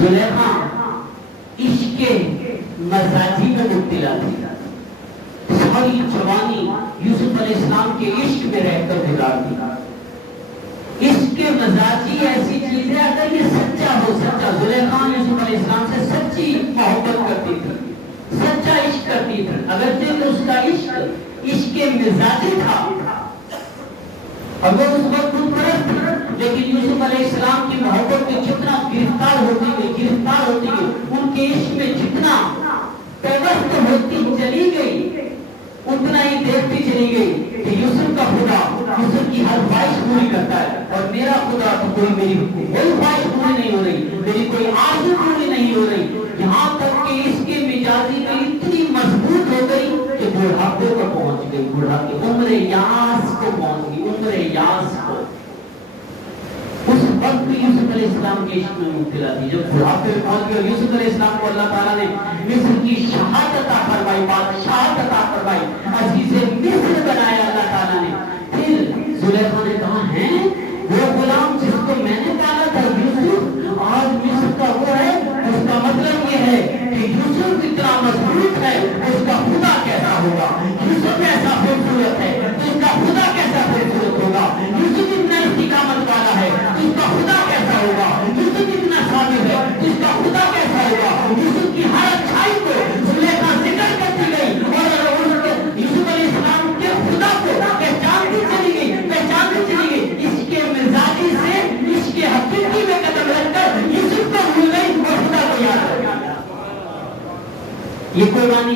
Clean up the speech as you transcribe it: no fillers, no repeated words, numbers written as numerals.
زلیخا عشق مزاجی میں مبتلا تھی، ساری جوانی یوسف علیہ السلام کے عشق میں رہ کر گزار دی۔ عشق مزاجی ایسی چیز ہے، اگر یہ سچا ہو، سچا زلیخا یوسف علیہ السلام سے سچی محبت کرتی تھی، سچا عشق کرتی تھی، اگرچہ کہ اس کا عشق مزاجی تھا، اگر اس وقت خود پرست تھی، لیکن یوسف علیہ السلام کی محبت میں جتنا گرفتار ہوتی گئی، ان کے عشق میں جتنا پیوست ہوتی چلی گئی، اتنا ہی دیکھتی چلی گئی کہ یوسف کا خدا یوسف کی ہر خواہش پوری کرتا ہے، اور میرا خدا تو میری کوئی خواہش پوری نہیں ہو رہی، میری کوئی آرزو پوری نہیں ہو رہی، یہاں تک کہ اس کے مزاجی میں اتنی مضبوط ہو گئی کہ بڑھاپے کو پہنچ گئی، بڑھاپے عمر یاس کو پہنچ گئی، عمر یاس کو۔ اس وقت یوسف علیہ السلام کے عشق میں مبتلا تھی، جب بڑھاپے میں پہنچ گئے، یوسف علیہ السلام کو اللہ تعالیٰ نے مصر کی شہادت عطا فرمائی، بادشاہت عطا فرمائی، عزیز مصر بنایا اللہ تعالیٰ نے۔ پھر زلیخا نے کہا ہے وہ غلام جس کو میں نے پالا تھا یوسف، آج مصر کا وہ ہے، اس کا مطلب یہ ہے کہ یوسف اتنا مضبوط ہے، اس کا خدا کیسا ہوگا؟ یوسف ایسا خوبصورت ہے، اس کا خدا کیسا خوبصورت ہوگا؟ یوسف اتنا استقامت والا ہے، اس کا خدا کیسا ہوگا؟ یوسف اتنا صابر ہے، اس کا خدا کیسا ہوگا؟ یوسف کی ہر اچھائی کو زلیخا ذکر کرتی گئی، اور یوسف علیہ السلام کے خدا کو پہچانتی چلی گئی، اس کے مزاجی سے اس کے حقیقی میں قدم رکھ کر یوسف کو بھول گئی اور خدا کو یاد رکھ۔ یہ قربانی